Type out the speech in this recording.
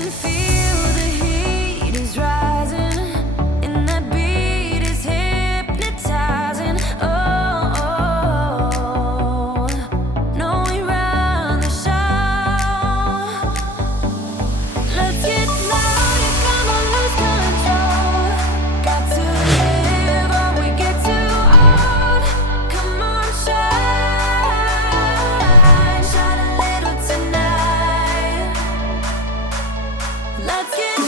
can feel the heat is rising, and that beat is hypnotizing. Oh, no, we run the show. Let's get louder, come on, lose control. Got to live or we get too old. Come on, shine a little tonight. Let's get